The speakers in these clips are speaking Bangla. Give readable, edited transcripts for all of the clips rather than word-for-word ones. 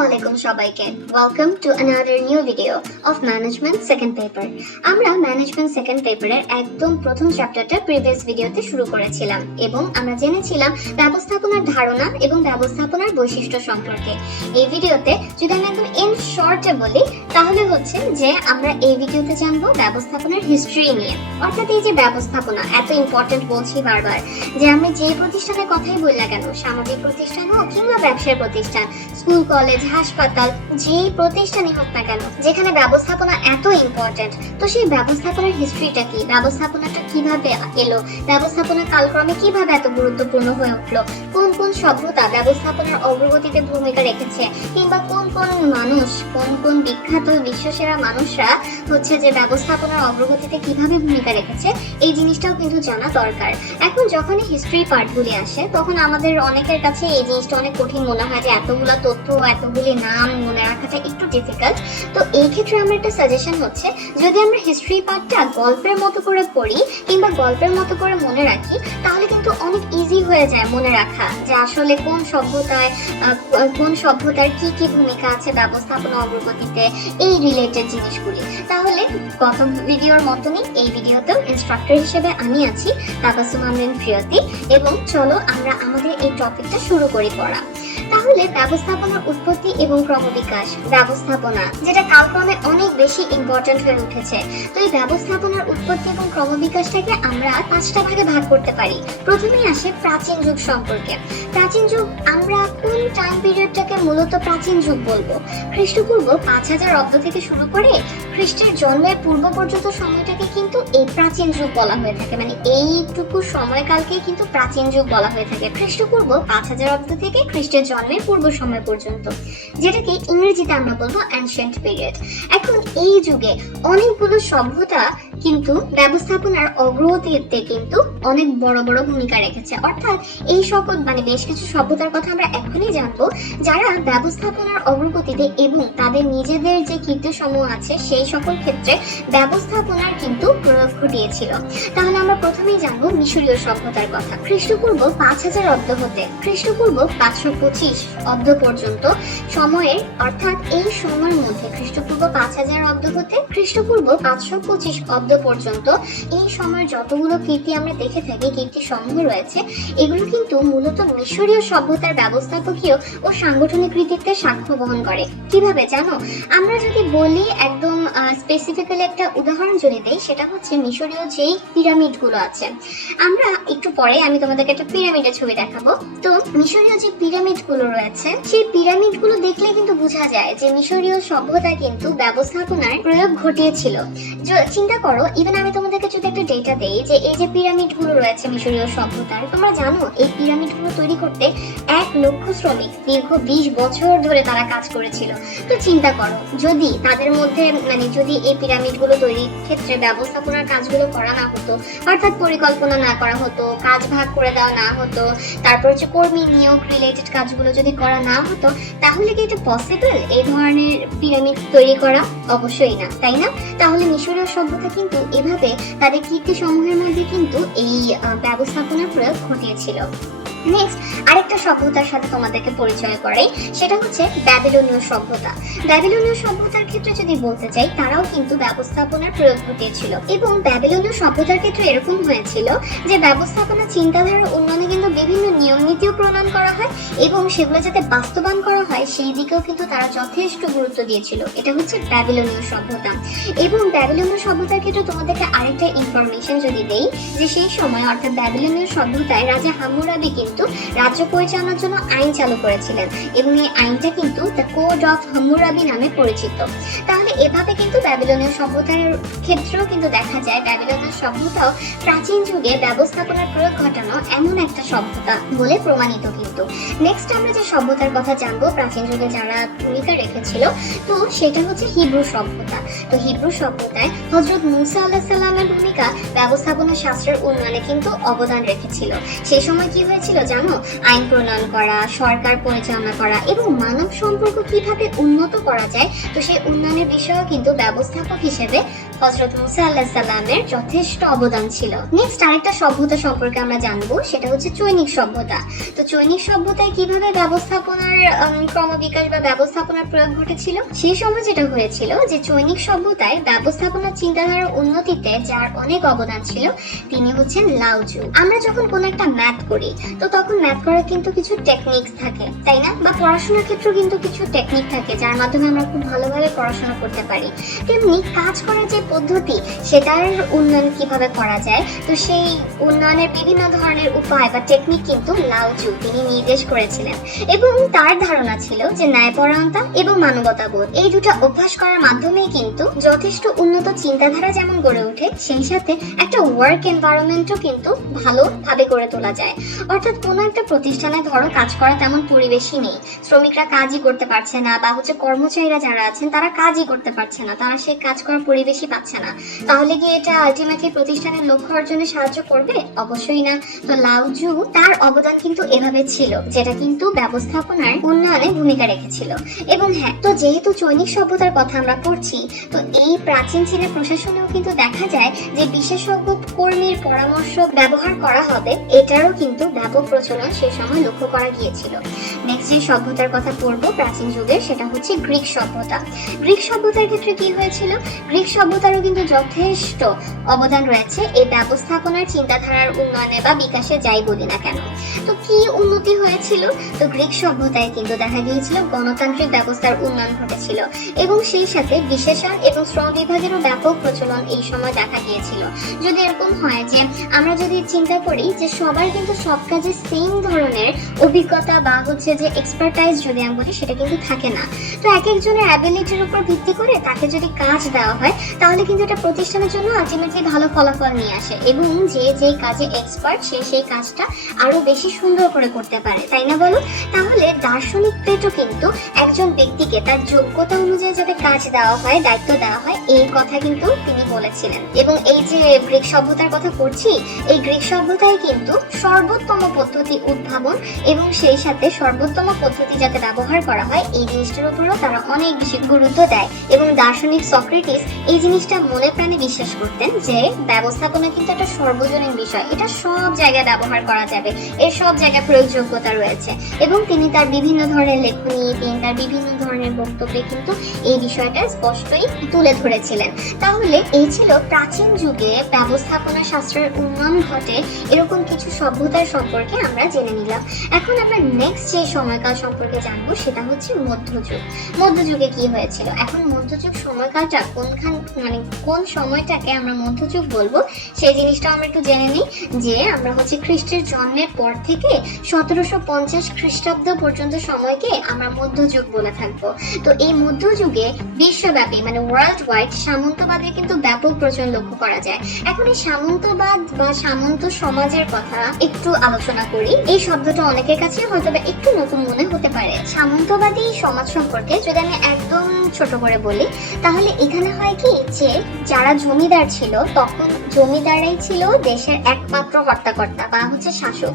আসসালামু আলাইকুম সবাইকে। Welcome to another new video of management second paper. আমরা ম্যানেজমেন্ট সেকেন্ড পেপারের একদম প্রথম চ্যাপ্টারটা প্রিভিয়াস ভিডিওতে শুরু করেছিলাম এবং আমরা জেনেছিলাম ব্যবস্থাপনার ধারণা এবং ব্যবস্থাপনার বৈশিষ্ট্য সম্পর্কে। এই ভিডিওতে যদি আমি একদম ইন শর্টে বলি তাহলে হচ্ছে যে আমরা এই ভিডিওতে জানবো ব্যবস্থাপনার হিস্ট্রি নিয়ে। অর্থাৎ এই যে ব্যবস্থাপনা এত ইম্পর্টেন্ট বলছি বারবার, যে আমি যে প্রতিষ্ঠানের কথাই বলি না কেন, সামাজিক প্রতিষ্ঠান হোক কিংবা ব্যবসায় প্রতিষ্ঠান, স্কুল কলেজ হাসপাতাল, যেই প্রতিষ্ঠানই হোক না কেন, যেখানে ব্যবস্থাপনা এত ইম্পর্টেন্ট, তো সেই ব্যবস্থাপনার হিস্ট্রিটা কি, ব্যবস্থাপনাটা কিভাবে এলো, ব্যবস্থাপনা কালক্রমে কিভাবে এত গুরুত্বপূর্ণ হয়ে উঠলো, কোন কোন সভ্যতা ব্যবস্থাপনার অগ্রগতিতে ভূমিকা রেখেছে, কিংবা কোন কোন মানুষ, কোন কোন বিখ্যাত বিশ্বসেরা মানুষরা হচ্ছে যে ব্যবস্থাপনার অগ্রগতিতে কিভাবে ভূমিকা রেখেছে, এই জিনিসটাও কিন্তু জানা দরকার। এখন যখনই হিস্ট্রি পার্টগুলি আসে তখন আমাদের অনেকের কাছে এই জিনিসটা অনেক কঠিন মনে হয় যে এতগুলা তথ্য, এতগুলি নাম মনে রাখাটা একটু ডিফিকাল্ট। তো এই ক্ষেত্রে আমার একটা সাজেশন হচ্ছে, যদি আমরা হিস্ট্রি পার্টটা গল্পের মতো করে পড়ি কিংবা গল্পের মতো করে মনে রাখি, তাহলে কিন্তু অনেক ইজি হয়ে যায় মনে রাখা যে আসলে কোন সভ্যতার কি কি ভূমিকা আছে ব্যবস্থাপনা অগ্রগতিতে, এই রিলেটেড জিনিসগুলি। তাহলে গত ভিডিওর মতনই এই ভিডিওতেও ইনস্ট্রাক্টর হিসেবে আমি আছি তাবাসসুম আমরিন প্রিয়তি, এবং চলো আমরা আমাদের এই টপিকটা শুরু করি পড়া। তাহলে ব্যবস্থাপনার উৎপত্তি এবং ক্রমবিকাশ, ব্যবস্থাপনা যেটা কালক্রমে অনেক বেশি ইম্পর্টেন্ট হয়ে উঠেছে। তো এই ব্যবস্থাপনার উৎপত্তি এবং ক্রমবিকাশটাকে আমরা 5টা ভাগে ভাগ করতে পারি। প্রথমেই আসে প্রাচীন যুগ সম্পর্কে। প্রাচীন যুগ, আমরা কোন টাইম পিরিয়ডটাকে মূলত প্রাচীন যুগ বলবো? খ্রিস্টপূর্ব 5000 অব্দ থেকে শুরু করে খ্রিস্টের জন্মের পূর্ব পর্যন্ত সময়টাকে কিন্তু এই প্রাচীন যুগ বলা হয়ে থাকে। মানে এইটুকু সময়কালকে কিন্তু প্রাচীন যুগ বলা হয়ে থাকে, খ্রিস্টপূর্ব 5000 অব্দ থেকে খ্রিস্টের জন্মের পূর্ব সময় পর্যন্ত, যেটাকে ইংরেজিতে আমরা বলবো অ্যানশিয়েন্ট পিরিয়ড। এখন এই যুগে অনেকগুলো সভ্যতা কিন্তু ব্যবস্থাপনার অগ্রগতিতে কিন্তু অনেক বড় বড় ভূমিকা রেখেছে। অর্থাৎ এই সকল বেশ কিছু সভ্যতার কথা আমরা এখনই জানবো যারা ব্যবস্থাপনার অগ্রগতিতে এবং তাদের নিজেদের যে কীর্তিসমূহ আছে সেই সকল ক্ষেত্রে ব্যবস্থাপনার কিন্তু প্রয়োগ ঘটিয়েছিল। তাহলে আমরা প্রথমেই জানবো মিশরীয় সভ্যতার কথা। খ্রিস্টপূর্ব 5000 অব্দ হতে খ্রিস্টপূর্ব 525 অব্দ পর্যন্ত সময়ের, অর্থাৎ এই সময়ের মধ্যে খ্রিস্টপূর্ব 5000 অব্দ হতে খ্রিস্টপূর্ব 525 অব্দ পর্যন্ত এই সময়ের যতগুলো কীর্তি আমরা দেখে থাকি, কীর্তি সমূহ রয়েছে, এগুলো কিন্তু মূলত মিশরীয় সভ্যতার ব্যবস্থাপকীয় ও সাংগঠনিক কৃতিত্বের সাক্ষ্য বহন করে। কিভাবে জানো? আমরা যদি বলি একদম স্পেসিফিক্যালি একটা উদাহরণ যদি দেই, সেটা হচ্ছে মিশরীয় যেই পিরামিডগুলো আছে। আমরা একটু পরে আমি তোমাদেরকে একটা পিরামিডের ছবি দেখাবো। তো মিশরীয় যে পিরামিডগুলো রয়েছে, সেই পিরামিডগুলো দেখলে কিন্তু বোঝা যায় যে মিশরীয় সভ্যতা কিন্তু ব্যবস্থাপনার প্রয়োগ ঘটিয়েছিল। চিন্তা করো, ইভেন আমি তোমাদেরকে যদি একটা ডেটা দেই যে এই যে পিরামিডগুলো রয়েছে মিশরীয় সভ্যতার, তোমরা জানো এই পিরামিডগুলো তৈরি করতে 1 লক্ষ শ্রমিক দীর্ঘ 20 বছর ধরে তারা কাজ করেছিল। তো চিন্তা করো, যদি তাদের মধ্যে যদি এই পিরামিডগুলো তৈরির ক্ষেত্রে ব্যবস্থাপনার কাজগুলো করা না হতো, অর্থাৎ পরিকল্পনা না করা হতো, কাজ ভাগ করে দেওয়া না হতো, তারপর হচ্ছে কর্মী নিয়োগ রিলেটেড কাজগুলো যদি করা না হতো, তাহলে কি এটা পসিবল এই ধরনের পিরামিড তৈরি করা? অবশ্যই না, তাই না? তাহলে মিশরীয় সভ্যতা কিন্তু এভাবে তাদের কীর্তি সমূহের মধ্যে কিন্তু এই ব্যবস্থাপনার প্রয়োগ ঘটিয়েছিল। নেক্সট আরেকটা সভ্যতার সাথে তোমাদেরকে পরিচয় করাই, সেটা হচ্ছে ব্যাবিলনীয় সভ্যতা। ব্যাবিলনীয় সভ্যতার ক্ষেত্রে যদি বলতে চাই, তারাও কিন্তু ব্যবস্থাপনার প্রয়োগ ঘটিয়েছিল। এবং ব্যাবিলনীয় সভ্যতার ক্ষেত্রে এরকম হয়েছিল যে ব্যবস্থাপনা চিন্তাধারার উন্নয়নে কিন্তু বিভিন্ন নিয়ম নীতিও প্রণয়ন করা হয় এবং সেগুলো যাতে বাস্তবায়ন করা হয় সেই দিকেও কিন্তু তারা যথেষ্ট গুরুত্ব দিয়েছিল। এটা হচ্ছে ব্যাবিলনীয় সভ্যতা। এবং ব্যাবিলনীয় সভ্যতার ক্ষেত্রে তোমাদেরকে আরেকটা ইনফরমেশন যদি দেই, যে সেই সময় অর্থাৎ ব্যাবিলনীয় সভ্যতায় রাজা হাম্মুরাবি কিন্তু রাজ্য পরিচালনার জন্য আইন চালু করেছিলেন এবং এই আইনটা কিন্তু দ্য কোড অফ হাম্মুরাবি নামে পরিচিত। তাহলে এভাবে কিন্তু ব্যাবিলনীয় সভ্যতার ক্ষেত্রেও কিন্তু দেখা যায় ব্যাবিলনীয় সভ্যতাও প্রাচীন যুগে ব্যবস্থাপনার প্রয়োগ ঘটানো এমন একটা সভ্যতা বলে প্রমাণিত। কিন্তু নেক্সট আমরা যে সভ্যতার কথা জানবো প্রাচীন যুগে যারা ভূমিকা রেখেছিল, তো সেটা হচ্ছে হিব্রু সভ্যতা। তো হিব্রু সভ্যতায় হযরত মুসা আলাইহিস সালামের ভূমিকা ব্যবস্থাপনা শাস্ত্রের উন্নয়নে কিন্তু অবদান রেখেছিল। সেই সময় কি হয়েছিল জানো? আইন প্রণয়ন করা, সরকার পরিচালনা করা এবং মানব সম্পর্ক কিভাবে উন্নত করা যায়, তো সেই উন্নয়নের বিষয়েও কিন্তু ব্যবস্থাপক হিসেবে হযরত মুসা আলাইহিস সালামের যথেষ্ট অবদান ছিল। নেক্সট আরেকটা সভ্যতা সম্পর্কে আমরা জানবো, সেটা হচ্ছে চৈনিক সভ্যতা। তো চৈনিক সভ্যতায় কিভাবে ব্যবস্থাপনার ক্রমবিকাশ বা ব্যবস্থাপনার প্রয়োগ ঘটেছিল? সেই সময় যেটা হয়েছিল যে চৈনিক সভ্যতায় ব্যবস্থাপনার চিন্তাধারার উন্নতিতে যার অনেক অবদান ছিল তিনি হচ্ছেন লাওজু। আমরা যখন কোনো একটা ম্যাথ করি তো তখন ম্যাথ করার কিন্তু কিছু টেকনিক্স থাকে, তাই না? বা পড়াশোনার ক্ষেত্রেও কিন্তু কিছু টেকনিক থাকে যার মাধ্যমে আমরা খুব ভালোভাবে পড়াশোনা করতে পারি। তেমনি কাজ করার যে পদ্ধতি সেটার উন্নয়ন কিভাবে করা যায়, তো সেই উন্নয়নের বিভিন্ন ধরনের উপায় বা টেকনিক কিন্তু লাওজু তিনি নির্দেশ করেছিলেন। এবং তার ধারণা ছিল যে ন্যায়পরায়ণতা এবং মানবতাবোধ এই দুটো অভ্যাস করার মাধ্যমে কিন্তু যথেষ্ট উন্নত চিন্তাধারা যেমন গড়ে ওঠে, সেই সাথে একটা ওয়ার্ক এনভায়রনমেন্টও কিন্তু ভালোভাবে গড়ে তোলা যায়। অর্থাৎ কোনো একটা প্রতিষ্ঠানে ধরো কাজ করা তেমন পরিবেশই নেই, শ্রমিকরা কাজই করতে পারছে না, বা হচ্ছে কর্মচারীরা যারা আছেন তারা কাজই করতে পারছে না, তারা সেই কাজ করার পরিবেশই পাচ্ছে না, তাহলে কি এটা আলটিমেটলি প্রতিষ্ঠানের লক্ষ্য অর্জনে সাহায্য করবে? অবশ্যই না। তো লাওজু তার অবদান কিন্তু এভাবে ছিল, যেটা কিন্তু ব্যবস্থাপনার উন্নয়নে ভূমিকা রেখেছিল। এবং হ্যাঁ, তো যেহেতু চৈনিক সভ্যতার কথা আমরা পড়ছি, তো এই প্রাচীন চীনের প্রশাসনেও কিন্তু দেখা যায় যে বিশেষজ্ঞ কর্মীর পরামর্শ ব্যবহার করা হবে, এটারও কিন্তু ব্যাপক প্রচলন সেই সময় লক্ষ্য করা গিয়েছিল। নেক্সট যে সভ্যতার কথা পড়বো প্রাচীন যুগের, সেটা হচ্ছে গ্রিক সভ্যতা। গ্রিক সভ্যতার ক্ষেত্রে কি হয়েছিল? গ্রিক সভ্যতারও কিন্তু যথেষ্ট অবদান রয়েছে এই ব্যবস্থাপনার চিন্তাধারার উন্নয়নে বা বিকাশে, যাই বলি না কেন। তো কি উন্নতি হয়েছিল? তো গ্রিক সভ্যতায় কিন্তু দেখা গিয়েছিল গণতান্ত্রিক ব্যবস্থার উন্নয়ন ঘটেছিল এবং সেই সাথে বিশেষণ এবং শ্রম বিভাগেরও ব্যাপক প্রচলন এই সময় দেখা গিয়েছিল। যদি এরকম হয় যে আমরা যদি চিন্তা করি যে সবার কিন্তু সব কাজে সেম ধরনের অভিজ্ঞতা বা হচ্ছে যে এক্সপার্টাইজ যদি আমি বলি, সেটা কিন্তু থাকে না। তো এক একজনের অ্যাবিলিটির উপর ভিত্তি করে তাকে যদি কাজ দেওয়া হয়, তাহলে কিন্তু এটা প্রতিষ্ঠানের জন্য আলটিমেটলি ভালো ফলাফল নিয়ে আসে এবং যে যে কাজে এক্সপার্ট সে সেই কাজটা আরো বেশি সুন্দর করে করতে পারে, তাই না বলো? তাহলে দার্শনিক প্লেটো কিন্তু একজন ব্যক্তিকে তার যোগ্যতা অনুযায়ী যাতে কাজ দেওয়া হয়, দায়িত্ব দেওয়া হয়, এই কথা কিন্তু তিনি বলেছিলেন। এবং এই যে গ্রিক সভ্যতার কথা পড়ছি, এই গ্রিক সভ্যতায় কিন্তু সর্বোত্তম পদ্ধতি উদ্ভাবন এবং সেই সাথে সর্বোত্তম পদ্ধতি যাতে ব্যবহার করা হয়, এই জিনিসটার উপরও তারা অনেক বেশি গুরুত্ব দেয়। এবং দার্শনিক সক্রেটিস এই জিনিসটা মনে প্রাণে বিশ্বাস করতেন যে ব্যবস্থাপনা কিন্তু একটা সর্বজনীন বিষয়, এটা সব জায়গায় ব্যবহার করা যাবে, এর সব জায়গায় প্রয়োগযোগ্যতা রয়েছে। এবং তিনি তার বিভিন্ন ধরনের লেখনী, তিনি তার বিভিন্ন ধরনের বক্তব্যে কিন্তু এই বিষয়টা স্পষ্টই তুলে ধরেছিলেন। তাহলে এই ছিল প্রাচীন যুগে ব্যবস্থাপনা শাস্ত্রের উন্নয়ন ঘটে এরকম কিছু সভ্যতার সম্পর্কে আমরা জেনে নিলাম। এখন আমরা নেক্সট যে সময়কাল সম্পর্কে জানবো, সেটা হচ্ছে মধ্যযুগ। মধ্যযুগে কি হয়েছিল? এখন মধ্যযুগ সময়কালটা কোন সময়টাকে আমরা মধ্যযুগ বলবো, সেই জিনিসটা আমরা একটু জেনে নিই। যে আমরা হচ্ছে খ্রিস্টের জন্মের পর থেকে 1750 খ্রিস্টাব্দ পর্যন্ত সময়কে আমরা মধ্যযুগ বলে থাকবো। তো এই মধ্যযুগে বিশ্বব্যাপী ওয়ার্ল্ড ওয়াইড সামন্তবাদের কিন্তু ব্যাপক প্রচলন লক্ষ্য করা যায়। এখন এই সামন্তবাদ বা সামন্ত সমাজের কথা একটু আলোচনা করি। এই শব্দটা অনেকের কাছে হয়তো একটু নতুন মনে হতে পারে। সামন্তবাদী সমাজ সম্পর্কে যদি আমি একদম ছোট করে বলি, তাহলে এখানে হয় কি যে যারা জমিদার ছিল, তখন জমিদাররাই ছিল দেশের একমাত্র হর্তাকর্তা বা হচ্ছে শাসক।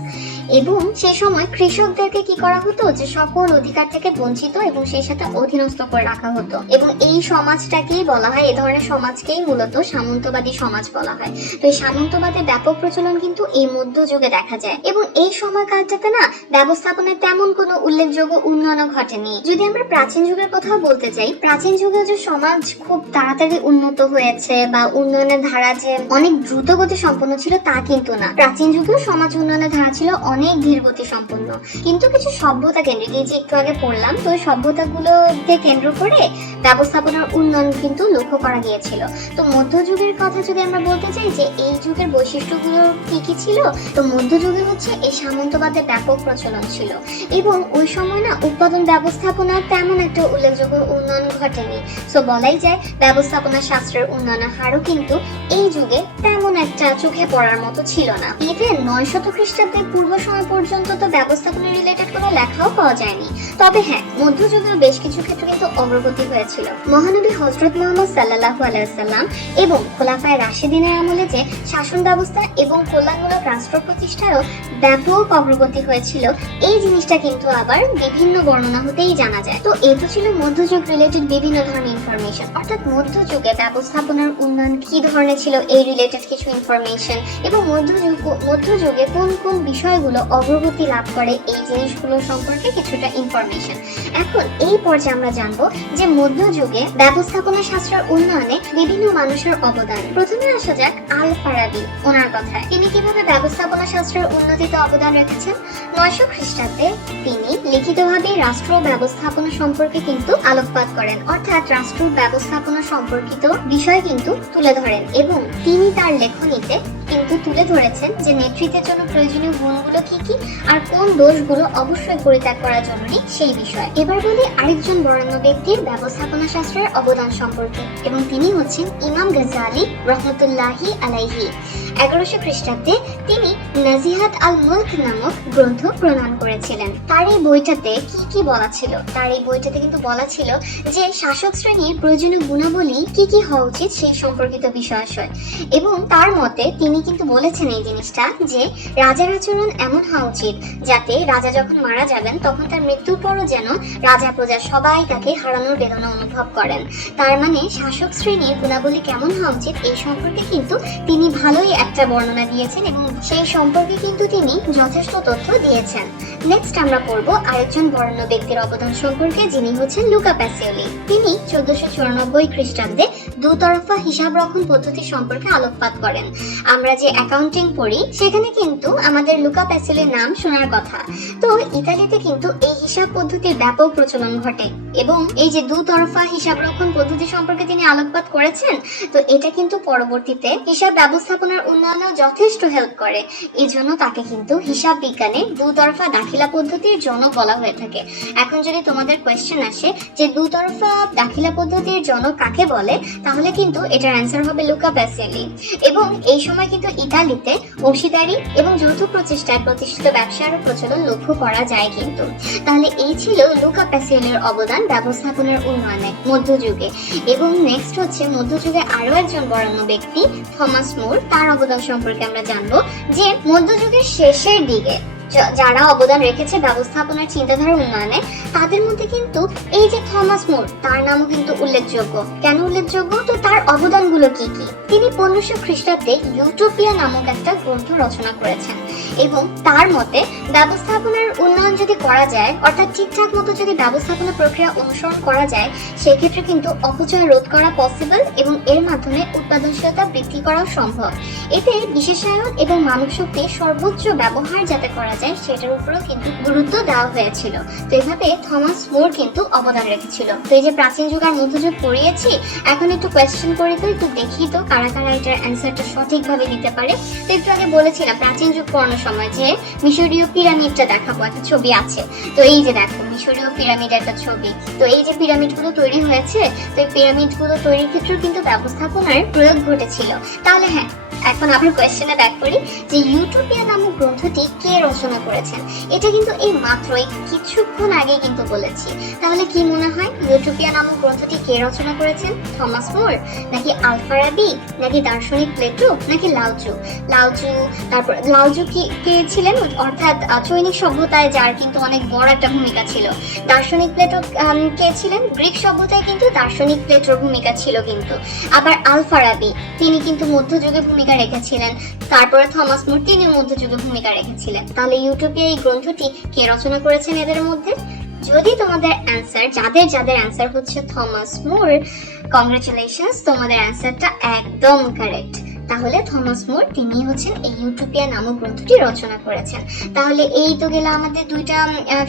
এবং সেই সময় কৃষকদেরকে কি করা হতো, যে সকল অধিকার থেকে বঞ্চিত এবং সেই সাথে অধীনস্থ করে রাখা হতো। এবং এই সমাজটাকেই বলা হয়, এই ধরনের সমাজকেই মূলত সামন্তবাদী সমাজ বলা হয়। তো এই সামন্তবাদের ব্যাপক প্রচলন কিন্তু এই মধ্যযুগে দেখা যায়। এবং এই সময়কালটাতে না ব্যবস্থাপনায় তেমন কোনো উল্লেখযোগ্য উন্নয়ন ঘটেনি। যদি আমরা প্রাচীন যুগের কথা বলতে চাই, প্রাচীন যুগে যে সমাজ খুব তাড়াতাড়ি উন্নত হয়েছে বা উন্নয়নের ধারা যে অনেক দ্রুত গতি সম্পন্ন ছিল, তা কিন্তু না। প্রাচীন যুগেও সমাজ উন্নয়নের ধারা ছিল অনেক ধীর গতি সম্পন্ন, কিন্তু কিছু সভ্যতা কেন্দ্রিক, এই যে একটু আগে পড়লাম, তো ওই সভ্যতাগুলোকে কেন্দ্র করে ব্যবস্থাপনার উন্নয়ন কিন্তু লক্ষ্য করা গিয়েছিল। তো মধ্যযুগের কথা যদি আমরা বলতে চাই যে এই যুগের বৈশিষ্ট্যগুলো কি কি ছিল, তো মধ্যযুগে হচ্ছে এই সামন্তবাদের ব্যাপক প্রচলন ছিল এবং ওই সময় না উৎপাদন ব্যবস্থাপনার তেমন একটা উল্লেখযোগ্য উন্নয়ন ঘটেনি। সো বলাই যায় ব্যবস্থাপনা শাস্ত্রের উন্নয়নের হারও কিন্তু এই যুগে তেমন একটা চোখে পড়ার মতো ছিল না। ইভেন 900 খ্রিস্টাব্দের পূর্ব সময় পর্যন্ত তো ব্যবস্থাপনা রিলেটেড কোনো লেখাও পাওয়া যায়নি। তবে হ্যাঁ, মধ্যযুগের বেশ কিছু ক্ষেত্রে কিন্তু অগ্রগতি হয়েছে। হয়েছিল। মহানবী হযরত মুহাম্মদ সাল্লাল্লাহু আলাইহি ওয়াসাল্লাম এবং খোলাফায়ে রাশিদিনের আমলে যে শাসন ব্যবস্থা এবং কল্যাণমূলক রাষ্ট্র প্রতিষ্ঠারও ব্যাপক অগ্রগতি হয়েছিল, এই জিনিসটা কিন্তু আবার বিভিন্ন বর্ণনা হতেই জানা যায়। তো এই তো ছিল মধ্যযুগ রিলেটেড বিভিন্ন ধরনের ইনফরমেশন, অর্থাৎ মধ্যযুগে ব্যবস্থাপনার উন্নয়ন কি ধরনের ছিল এই রিলেটেড কিছু ইনফরমেশন, এবং মধ্যযুগে কোন কোন বিষয়গুলো অগ্রগতি লাভ করে এই জিনিসগুলো সম্পর্কে কিছুটা ইনফরমেশন। এখন এই পর্যায়ে আমরা জানবো যে মধ্যযুগে ব্যবস্থাপনা শাস্ত্রের উন্নয়নে বিভিন্ন মানুষের অবদান। প্রথমে আসা যাক আল ফারাবি, ওনার কথায়। তিনি কিভাবে ব্যবস্থাপনা শাস্ত্রের উন্নতিতে অবদান রেখেছেন। 900 খ্রিস্টাব্দে তিনি লিখিতভাবে রাষ্ট্র ব্যবস্থাপনা সম্পর্কে কিন্তু আলোকপাত করেন, অর্থাৎ রাষ্ট্র ব্যবস্থাপনা সম্পর্কিত বিষয় কিন্তু তুলে ধরেন, এবং তিনি তার লেখনীতে কিন্তু তুলে ধরেছেন যে নেতৃত্বের জন্য প্রয়োজনীয় গুণগুলো কি কি আর কোন দোষগুলো অবশ্যই পরিত্যাগ করা জরুরি সেই বিষয়। এবার বলি আরেকজন বরেণ্য ব্যক্তির ব্যবস্থাপনা শাস্ত্রের অবদান সম্পর্কে, এবং তিনি হচ্ছেন ইমাম গাজ্জালি রহমতুল্লাহি আলাইহি। 1100 খ্রিস্টাব্দে তিনি নাজিহাত আল মুলক নামক গ্রন্থ প্রণয়ন করেছিলেন। তার এই বইটাতে কি কি বলা ছিল? তার এই বইটাতে কিন্তু বলা ছিল যে শাসক শ্রেণীর প্রয়োজনীয় গুণাবলী কি কি হওয়া উচিত সেই সম্পর্কিত বিষয়াশয়, এবং তার মতে তিনি কিন্তু বলেছেন এই জিনিসটা যে রাজার আচরণ এমন হওয়া উচিত যাতে রাজা যখন মারা যাবেন তখন তার মৃত্যুর পরও যেন রাজা প্রজা সবাই তাকে হারানোর বেদনা অনুভব করেন। তার মানে শাসক শ্রেণীর গুণাবলী কেমন হওয়া উচিত এই সম্পর্কে কিন্তু তিনি ভালোই একটা বর্ণনা দিয়েছেন, এবং সেই সম্পর্কে কিন্তু তিনি যথেষ্ট তথ্য দিয়েছেন। নেক্সট আমরা পড়ব আরেকজন বরেণ্য ব্যক্তির অবদান সম্পর্কে, যিনি হচ্ছেন লুকা প্যাসিওলি। তিনি 1494 খ্রিস্টাব্দে দুতরফা হিসাব রক্ষণ পদ্ধতি সম্পর্কে আলোকপাত করেন। আমরা যে অ্যাকাউন্টিং পড়ি সেখানে কিন্তু আমাদের লুকা প্যাসিওলির নাম শোনার কথা। তো ইতালিতে কিন্তু এই হিসাব পদ্ধতির ব্যাপক প্রচলন ঘটে, এবং এই যে দুতরফা হিসাব রক্ষণ পদ্ধতি সম্পর্কে তিনি আলোকপাত করেছেন, তো এটা কিন্তু পরবর্তীতে হিসাব ব্যবস্থাপনার উন্নয়নেও যথেষ্ট হেল্প করে। এই জন্য তাকে কিন্তু হিসাব বিজ্ঞানে দুতরফা দাখিলা পদ্ধতির জনক বলা হয়ে থাকে। এখন যদি তোমাদের কোয়েশ্চেন আসে যে দুতরফা দাখিলা পদ্ধতির জনক কাকে বলে, তাহলে কিন্তু এটার অ্যান্সার হবে লুকা প্যাসিওলি। এবং এই সময় কিন্তু ইতালিতে অংশীদারি এবং যৌথ প্রচেষ্টায় প্রতিষ্ঠিত ব্যবসার প্রচলন লক্ষ্য করা যায় কিন্তু। তাহলে এই ছিল লুকা প্যাসিওলির অবদান ব্যবস্থাপনার উন্নয়নে মধ্যযুগে। এবং নেক্সট হচ্ছে মধ্যযুগে আরো একজন বরেণ্য ব্যক্তি থমাস মোর, তার অবদান সম্পর্কে আমরা জানবো যে মধ্যযুগের শেষের দিকে যারা অবদান রেখেছে ব্যবস্থাপনার চিন্তাধারা উন্নয়নে, তাদের মধ্যে কিন্তু এই যে থমাস মোর, তার নামও কিন্তু উল্লেখযোগ্য। কেন উল্লেখযোগ্য? তো তার অবদানগুলো কি কি? তিনি 1500 খ্রিস্টাব্দে ইউটোপিয়া নামক একটা গ্রন্থ রচনা করেছেন, এবং তার মতে ব্যবস্থাপনার উন্নয়ন যদি করা যায়, অর্থাৎ ঠিকঠাক মতো যদি ব্যবস্থাপনা প্রক্রিয়া অনুসরণ করা যায়, সেক্ষেত্রে কিন্তু অপচয় রোধ করা পসিবল, এবং এর মাধ্যমে উৎপাদনশীলতা বৃদ্ধি করাও সম্ভব। এতে বিশেষায়ন এবং মানব শক্তির সর্বোচ্চ ব্যবহার যাতে করা যায় সেটার উপরেও কিন্তু গুরুত্ব দেওয়া হয়েছিল। তো এইভাবে থমাস মোর কিন্তু অবদান রেখেছিল। তো এই যে প্রাচীন যুগ আর মধ্যযুগ পড়িয়েছি, এখন একটু কোয়েশ্চেন করি, তো একটু দেখি তো কারা কারা এটার অ্যান্সারটা সঠিকভাবে দিতে পারে। তো একটু আগে বলেছিলাম প্রাচীন যুগ পড়ানোর সময় যে মিশরীয় পিরামিডটা দেখাবো, একটা ছবি আছে। তো এই যে দেখো মিশরীয় পিরামিড একটা ছবি। তো এই যে পিরামিডগুলো তৈরি হয়েছে, তো এই পিরামিডগুলো তৈরির ক্ষেত্রেও কিন্তু ব্যবস্থাপনার প্রয়োগ ঘটেছিল। তাহলে হ্যাঁ, এখন আবার কোয়েশ্চেনে ব্যাক করি যে ইউটোপিয়া নামক গ্রন্থটি কে রচনা করেছেন। এটা কিন্তু এই মাত্র কিছুক্ষণ আগে কিন্তু বলেছি। তাহলে কি মনে হয় ইউটোপিয়া নামক গ্রন্থটি কে রচনা করেছেন? থমাস মোর, নাকি আল ফারাবি, নাকি দার্শনিক প্লেটো, নাকি লাওজু? তারপর লাওজু কে ছিলেন? অর্থাৎ চৈনিক সভ্যতায় যার কিন্তু অনেক বড় একটা ভূমিকা ছিল। দার্শনিক প্লেটো কে ছিলেন? গ্রিক সভ্যতায় কিন্তু দার্শনিক প্লেটোর ভূমিকা ছিল কিন্তু। আবার আল ফারাবি, তিনি কিন্তু মধ্যযুগে ভূমিকা রেখেছিলেন। তারপরে থমাস মোর, তিনি মধ্যযুগে ভূমিকা রেখেছিলেন। তাহলে ইউটোপিয়া এই গ্রন্থটি কে রচনা করেছেন এদের মধ্যে? যদি তোমাদের অ্যান্সার, যাদের অ্যান্সার হচ্ছে থমাস মোর, কংগ্রাচুলেশনস, তোমাদের অ্যান্সারটা একদম কারেক্ট। তাহলে থমাস মোর তিনি হচ্ছেন এই ইউটোপিয়া নামক গ্রন্থটি রচনা করেছেন। তাহলে এই তো গেল আমাদের দুইটা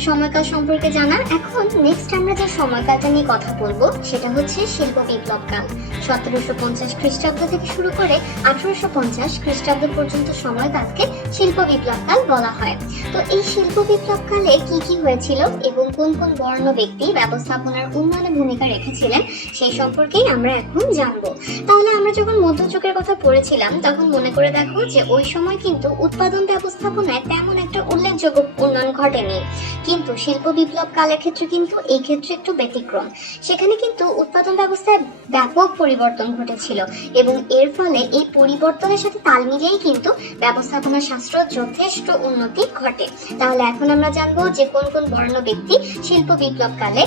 সময়কাল সম্পর্কে জানা। এখন নেক্সট আমরা যে সময়কালটা নিয়ে কথা বলবো সেটা হচ্ছে শিল্প বিপ্লব কাল। 1750 খ্রিস্টাব্দ থেকে শুরু করে 1850 খ্রিস্টাব্দ পর্যন্ত সময়কালকে শিল্প বিপ্লব কাল বলা হয়। তো এই শিল্প বিপ্লব কালে কি কি হয়েছিল এবং কোন কোন বর্ণ ব্যক্তি ব্যবস্থাপনার উন্নয়নে ভূমিকা রেখেছিলেন সেই সম্পর্কেই আমরা এখন জানবো। তাহলে আমরা যখন মধ্যযুগের কথা পড়েছি বলেছিলাম তখন মনে করে দেখো যে ওই সময় কিন্তু উৎপাদন ব্যবস্থাপনায় তেমন একটা উল্লেখযোগ্য উন্নয়ন ঘটেনি, কিন্তু শিল্প বিপ্লব কালের ক্ষেত্রে কিন্তু এই ক্ষেত্রে একটু ব্যতিক্রম। সেখানে কিন্তু উৎপাদন ব্যবস্থায় ব্যাপক পরিবর্তন ঘটেছিল এবং এর ফলে এই পরিবর্তনের সাথে তাল মিলিয়েই কিন্তু ব্যবস্থাপনা শাস্ত্র যথেষ্ট উন্নতি ঘটে। তাহলে এখন আমরা জানবো যে কোন কোন বরেণ্য ব্যক্তি শিল্প বিপ্লব কালে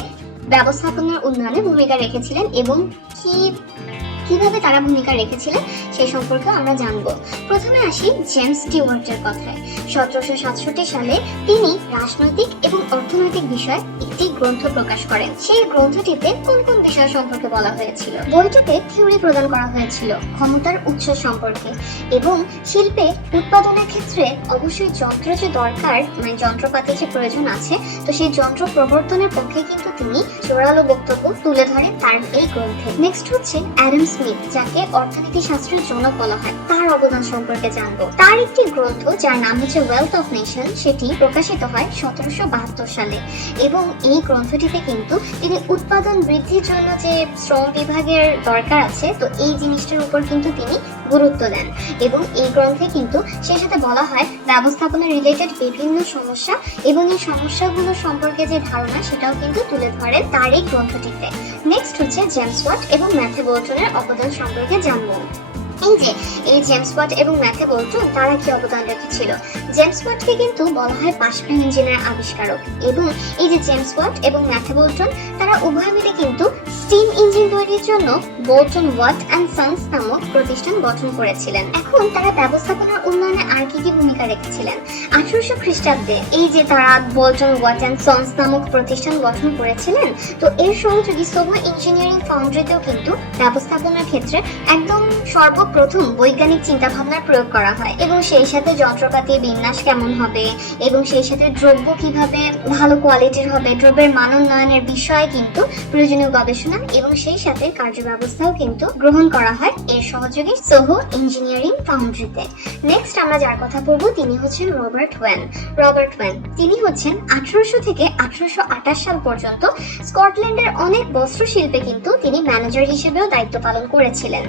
ব্যবস্থাপনার উন্নয়নে ভূমিকা রেখেছিলেন এবং কিভাবে তারা ভূমিকা রেখেছিলেন সে সম্পর্কে আমরা জানবো। প্রথমে আসি জেমস স্টিওয়ার্টের কথায়। 1767 সালে তিনি রাজনৈতিক এবং অর্থনৈতিক বিষয়ে একটি গ্রন্থ প্রকাশ করেন। সেই গ্রন্থটিতে কোন কোন বিষয় সম্পর্কে বলা হয়েছিল? বইটিতে থিওরি প্রদান করা হয়েছিল ক্ষমতার উৎস সম্পর্কে এবং শিল্পে উৎপাদনের ক্ষেত্রে অবশ্যই যন্ত্র যে দরকার, মানে যন্ত্রপাতি যে প্রয়োজন আছে, তো সেই যন্ত্র প্রবর্তনের পক্ষে কিন্তু তিনি জোরালো বক্তব্য তুলে ধরেন তার এই গ্রন্থে। নেক্সট হচ্ছে অ্যাডাম স্মিথ, যাকে অর্থনীতি শাস্ত্রের জনক বলা হয়, তার অবদান সম্পর্কে জানবো। তার একটি গ্রন্থ যার নাম হচ্ছে ওয়েলথ অফ নেশন, সেটি প্রকাশিত হয় 1772 সালে এবং এই গ্রন্থটিতে কিন্তু তিনি উৎপাদন বৃদ্ধির জন্য যে শ্রম বিভাগের দরকার আছে, তো এই জিনিসটার উপর কিন্তু তিনি গুরুত্ব দেন এবং এই গ্রন্থে কিন্তু সেই সাথে বলা হয় ব্যবস্থাপনা রিলেটেড বিভিন্ন সমস্যা এবং এই সমস্যাগুলো সম্পর্কে যে ধারণা সেটাও কিন্তু তুলে ধরেন তার এই গ্রন্থটিতে। নেক্সট হচ্ছে জেমস ওয়াট এবং ম্যাথু বোল্টনের অবদান সম্পর্কে জানবো। এই জেমস ওয়াট এবং ম্যাথু বোল্টন তারা কি অবদান রেখেছিল? জেমস ওয়াটকে কিন্তু বলা হয় পাসপেন ইঞ্জিনের আবিষ্কারক এবং এই যে জেমস ওয়াট এবং ম্যাথু বোল্টন তারা উভয় মিলে কিন্তু স্টিম ইঞ্জিন তৈরির জন্য বোল্টন ওয়াট অ্যান্ড সন্স নামক প্রতিষ্ঠান গঠন করেছিলেন। এখন তারা ব্যবস্থাপনার উন্নয়নে আর কি কি ভূমিকা রেখেছিলেন? 1800 খ্রিস্টাব্দে এই যে তারা বোল্টন ওয়াট অ্যান্ড সন্স নামক প্রতিষ্ঠান গঠন করেছিলেন, তো এর সহযোগী সোহো ইঞ্জিনিয়ারিং ফাউন্ড্রিতেও কিন্তু ব্যবস্থাপনার ক্ষেত্রে একদম সর্বপ্রথম বৈজ্ঞানিক চিন্তা ভাবনার প্রয়োগ করা হয় এবং সেই সাথে যন্ত্রপাতি বিন্যাস কেমন হবে এবং সেই সাথে দ্রব্য কিভাবে ভালো কোয়ালিটির হবে, দ্রব্যের মান উন্নয়নের বিষয়ে কিন্তু প্রয়োজনীয় গবেষণা এবং সেই সাথে কার্যব্যবস্থাও কিন্তু গ্রহণ করা হয় এর সহযোগী সোহো ইঞ্জিনিয়ারিং ফাউন্ড্রিতে। নেক্সট আমরা যার কথা বলবো তিনি হচ্ছেন রবার্ট ওয়েন। তিনি হচ্ছেন 1800 থেকে 1828 সাল পর্যন্ত স্কটল্যান্ডের অনেক বস্ত্র শিল্পে কিন্তু তিনি ম্যানেজার হিসেবেও দায়িত্ব পালন করেছিলেন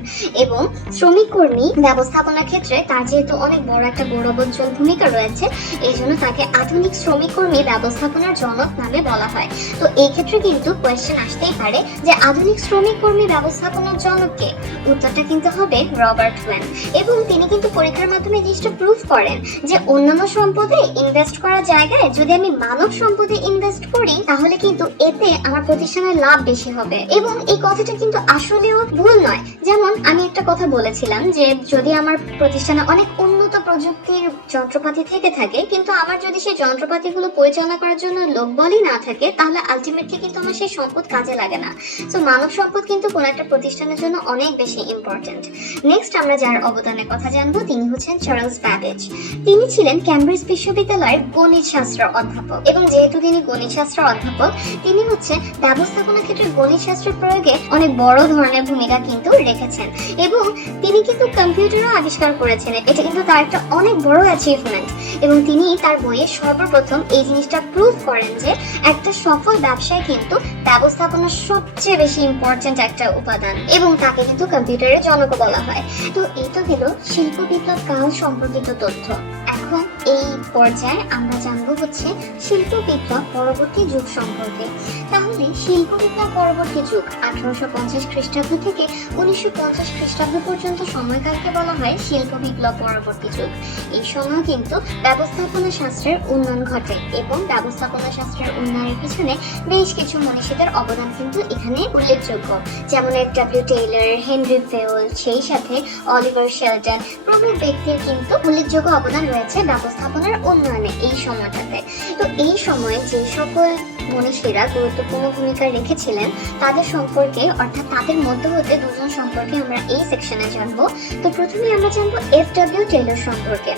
এবং শ্রমিক কর্মী ব্যবস্থাপনার ক্ষেত্রে তার যেহেতু অনেক বড় একটা গৌরবোজ্জ্বল ভূমিকা রয়েছে, এই জন্য তাকে আধুনিক শ্রমিক কর্মী ব্যবস্থাপনার জনক নামে বলা হয়। তো এই ক্ষেত্রে কিন্তু কোয়েশ্চেন আসতেই পারে যে আধুনিক শ্রমিক কর্মী ব্যবস্থাপনার জনককে? উত্তরটা কিন্তু হবে রবার্ট ওয়েন এবং তিনি কিন্তু পরীক্ষার মাধ্যমে জিনিসটা প্রুফ করেন যে অন্যান্য সম্পদে ইনভেস্ট করার জায়গায় যদি আমি মানব সম্পদে ইনভেস্ট করি তাহলে কিন্তু এতে আমার প্রতিষ্ঠানের লাভ বেশি হবে এবং এই কথাটা কিন্তু আসলেও ভুল নয়। যেমন আমি একটা কথা বলেছিলাম যে যদি আমার প্রতিষ্ঠানে অনেক উন্নত প্রযুক্তির যন্ত্রপাতি থেকে থাকে কিন্তু আমার যদি সেই যন্ত্রপাতিগুলো পরিচালনা করার জন্য লোকবলই না থাকে তাহলে আলটিমেটলি কিন্তু আমার সেই সম্পদ কাজে লাগে না। সো মানব সম্পদ কিন্তু কোনো একটা প্রতিষ্ঠানের জন্য অনেক বেশি ইম্পর্টেন্ট। নেক্সট আমরা যার অবদানের কথা জানবো তিনি হচ্ছেন চার্লস ব্যাবেজ। তিনি ছিলেন ক্যামব্রিজ বিশ্ববিদ্যালয়ের গণিত শাস্ত্র অধ্যাপক এবং যেহেতু তিনি গণিত শাস্ত্র অধ্যাপক তিনি হচ্ছে ব্যবস্থাপনা ক্ষেত্রে গণিত শাস্ত্র প্রয়োগে অনেক বড় ধরনের ভূমিকা কিন্তু রেখেছেন এবং তিনি কিন্তু কম্পিউটারও আবিষ্কার করেছেন। এটা কিন্তু তার একটা অনেক বড় অ্যাচিভমেন্ট এবং তিনি তার বইয়ে সর্বপ্রথম এই জিনিসটা প্রুফ করেন যে একটা সফল ব্যবসায় কিন্তু ব্যবস্থাপনা সবচেয়ে বেশি ইম্পর্টেন্ট একটা উপাদান এবং তাকে কিন্তু কম্পিউটারের জনক বলা হয়। তো এটা হলো শিল্প বিপ্লব কাল সম্পর্কিত তথ্য। এখন এই পর্যায়ে আমরা জানবো হচ্ছে শিল্প বিপ্লব পরবর্তী যুগ সম্পর্কে। তাহলে শিল্প বিপ্লব পরবর্তী যুগ 1850 খ্রিস্টাব্দ থেকে 1950 খ্রিস্টাব্দ পর্যন্ত সময়কালকে বলা হয় শিল্প বিপ্লব পরবর্তী যুগ। এই সময় কিন্তু ব্যবস্থাপনা শাস্ত্রের উন্নয়ন ঘটে এবং ব্যবস্থাপনা শাস্ত্রের উন্নয়নের পিছনে বেশ কিছু মনীষীদের অবদান কিন্তু এখানে উল্লেখযোগ্য, যেমন এফ.ডব্লিউ. টেইলর, হেনরি ফেওল, সেই সাথে অলিভার শেলটন প্রমুখ ব্যক্তির কিন্তু উল্লেখযোগ্য অবদান রয়েছে ব্যবস্থাপনার উন্নয়নে এই সময়টাতে। তো এই সময়ে যে সকল মনীষীরা গুরুত্বপূর্ণ ভূমিকা রেখেছিলেন তাদের সম্পর্কে, অর্থাৎ তাদের মধ্য হতে দুজন সম্পর্কে আমরা এই সেকশনে জানবো। তো প্রথমে আমরা জানবো এফ.ডব্লিউ. টেইলর সম্পর্কে।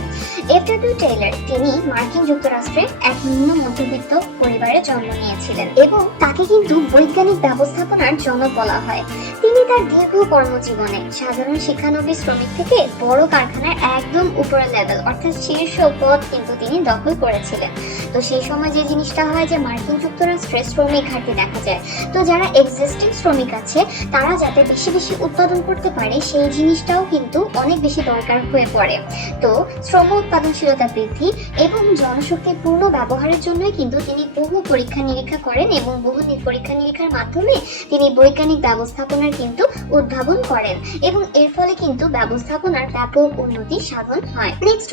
এফ.ডব্লিউ. টেইলর তিনি মার্কিন যুক্তরাষ্ট্রের এক নিম্ন মধ্যবিত্ত পরিবারে জন্ম নিয়েছিলেন এবং তাকে কিন্তু বৈজ্ঞানিক ব্যবস্থাপনার জনক বলা হয়। তিনি তার দীর্ঘ কর্মজীবনে সাধারণ শিক্ষানবিশ শ্রমিক থেকে বড় কারখানার একদম উপরের লেভেল অর্থাৎ শীর্ষ পদ কিন্তু তিনি দখল করেছিলেন। তো সেই সময় যে জিনিসটা হয় যে মার্কিন যুক্তরাষ্ট্রে শ্রমিক ঘাটতি দেখা যায়। তো যারা এক্সিস্টিং শ্রমিক আছে তারা যাতে বেশি বেশি উৎপাদন করতে পারে সেই জিনিসটাও কিন্তু অনেক বেশি দরকার হয়ে পড়ে। তো শ্রম উৎপাদনশীলতা বৃদ্ধি এবং জনশক্তির পূর্ণ ব্যবহারের জন্যই কিন্তু তিনি বহু পরীক্ষা নিরীক্ষা করেন এবং বহু পরীক্ষা নিরীক্ষার মাধ্যমে তিনি বৈজ্ঞানিক ব্যবস্থাপনার কিন্তু উদ্ভাবন করেন এবং এর ফলে কিন্তু ব্যবস্থাপনার ব্যাপক উন্নতি সাধন হয়। নেক্সট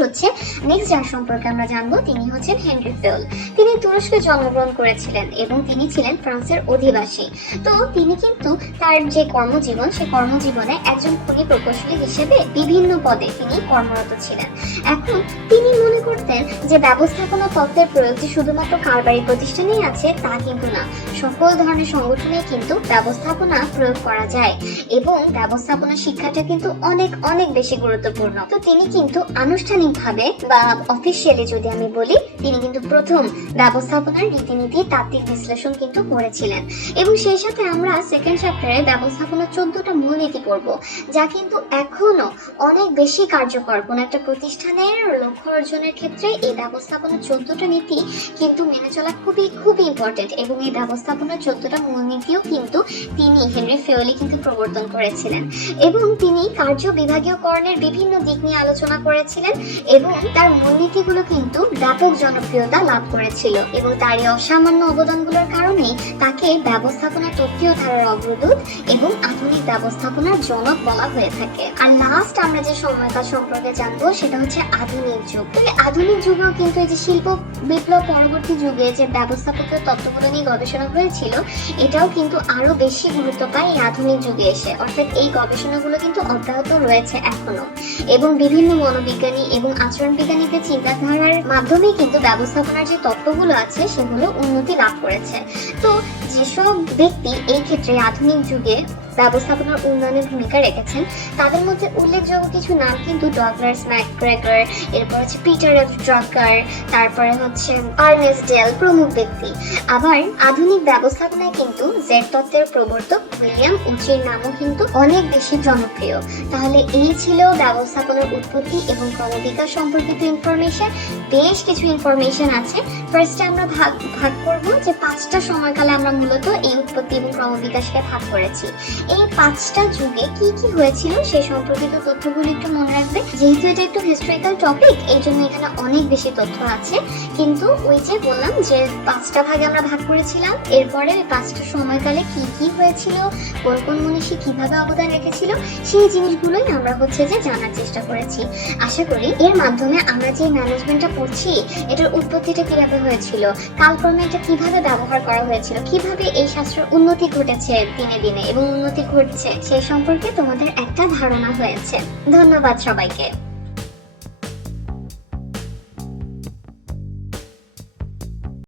যার সম্পর্কে আমরা জানবো তিনি হচ্ছেন হেনরি ফিওল। তিনি তুরস্কে জন্মগ্রহণ করেছিলেন এবং তিনি ছিলেন ফ্রান্সের অধিবাসী। তো তিনি কিন্তু তার যে কর্মজীবন সেই কর্মজীবনে একজন খনি প্রকৌশলী হিসেবে বিভিন্ন পদে তিনি কর্মরত ছিলেন। এখন তিনি মনে করতেন যে ব্যবস্থাপনা তত্ত্বের প্রয়োগ যে শুধুমাত্র কারবারি প্রতিষ্ঠানেই আছে তা কিন্তু না, সকল ধরনের সংগঠনে কিন্তু ব্যবস্থাপনা প্রয়োগ করা যায় এবং ব্যবস্থাপনা শিক্ষাটা কিন্তু অনেক অনেক বেশি গুরুত্বপূর্ণ। তো তিনি কিন্তু আনুষ্ঠানিকভাবে বা অফিসিয়ালি যদি আমি বলি তিনি কিন্তু প্রথম ব্যবস্থাপনার রীতিনীতি তাত্ত্বিক বিশ্লেষণ কিন্তু করেছিলেন এবং সেই সাথে আমরা সেকেন্ড চ্যাপ্টারে ব্যবস্থাপনা 14টা মূলনীতি পড়ব যা কিন্তু এখনো অনেক বেশি কার্যকর। কোন একটা প্রতিষ্ঠানের লক্ষ্য অর্জনের ক্ষেত্রে এই ব্যবস্থাপনা 14টা নীতি কিন্তু মেনে চলা খুবই খুবই ইম্পর্টেন্ট এবং এই ব্যবস্থাপনা 14টা মূলনীতিও কিন্তু তিনি হেনরি ফিওলি কিন্তু প্রবর্তন করেছিলেন এবং তিনি কার্য বিভাগীয়করণের বিভিন্ন দিক নিয়ে আলোচনা করেছিলেন এবং তার মূলনীতিগুলো কিন্তু ব্যাপক জনপ্রিয়তা লাভ করেছিল এবং তার এই অসামান্য অবদানগুলোর কারণেই তাকে ব্যবস্থাপনা তত্ত্বীয় ধারার অগ্রদূত এবং আধুনিক ব্যবস্থাপনার জনক বলা হয়ে থাকে। আর লাস্ট আমরা যে সময়কাল সম্পর্কে জানবো সেটা হচ্ছে আধুনিক যুগ। তবে আধুনিক যুগেও কিন্তু এই যে শিল্প বিপ্লব পরবর্তী যুগে যে ব্যবস্থাপকীয় তত্ত্বগুলো নিয়ে গবেষণা হয়েছিল এটাও কিন্তু আরো বেশি গুরুত্ব পায় এই আধুনিক যুগে এসে, অর্থাৎ এই গবেষণাগুলো কিন্তু অব্যাহত রয়েছে এখনো এবং বিভিন্ন মনোবিজ্ঞানী এবং আচরণ বিজ্ঞানীদের চিন্তাধারার মাধ্যমে কিন্তু ব্যবস্থাপনার যে তত্ত্বগুলো আছে সেগুলো উন্নতি লাভ করেছে। তো যেসব ব্যক্তি এই ক্ষেত্রে আধুনিক যুগে ব্যবস্থাপনার উন্নয়নে ভূমিকা রেখেছেন তাদের মধ্যে উল্লেখযোগ্য কিছু নাম কিন্তু ডগলাস ম্যাকগ্রেগর, এরপর হচ্ছে পিটার এফ ড্রাকার, তারপরে হচ্ছে আর্নেস্ট ডেল প্রমুখ ব্যক্তি। আবার আধুনিক ব্যবস্থাপনায় কিন্তু জেড তত্ত্বের প্রবর্তক উইলিয়াম উচির নামও কিন্তু অনেক বেশি জনপ্রিয়। তাহলে এই ছিল ব্যবস্থাপনার উৎপত্তি এবং ক্রমবিকাশ সম্পর্কিত ইনফরমেশন। বেশ কিছু ইনফরমেশন আছে। ফার্স্টে আমরা ভাগ করব যে 5টা সময়কালে আমরা মূলত এই উৎপত্তি এবং ক্রমবিকাশকে ভাগ করেছি। এই 5টা যুগে কি কি হয়েছিল সেই সম্পর্কিত তথ্যগুলো একটু মনে রাখবে। যেহেতু এটা একটু হিস্টোরিক্যাল টপিক এই জন্য এখানে অনেক বেশি তথ্য আছে, কিন্তু ওই যে বললাম যে 5টা ভাগে আমরা ভাগ করেছিলাম, এরপরে ওই 5টা সময়কালে কি কি হয়েছিল, কোন কোন মনীষী কিভাবে অবদান রেখেছিল সেই জিনিসগুলোই আমরা হচ্ছে যে জানার চেষ্টা করেছি। আশা করি এর মাধ্যমে আমরা যে ম্যানেজমেন্টটা পড়ছি এটার উৎপত্তিটা কিভাবে হয়েছিল, কালক্রমে এটা কিভাবে ব্যবহার করা হয়েছিল, কিভাবে এই শাস্ত্রের উন্নতি ঘটেছে দিনে দিনে এবং উন্নতি ঘটছে সেই সম্পর্কে তোমাদের একটা ধারণা হয়েছে। ধন্যবাদ সবাইকে।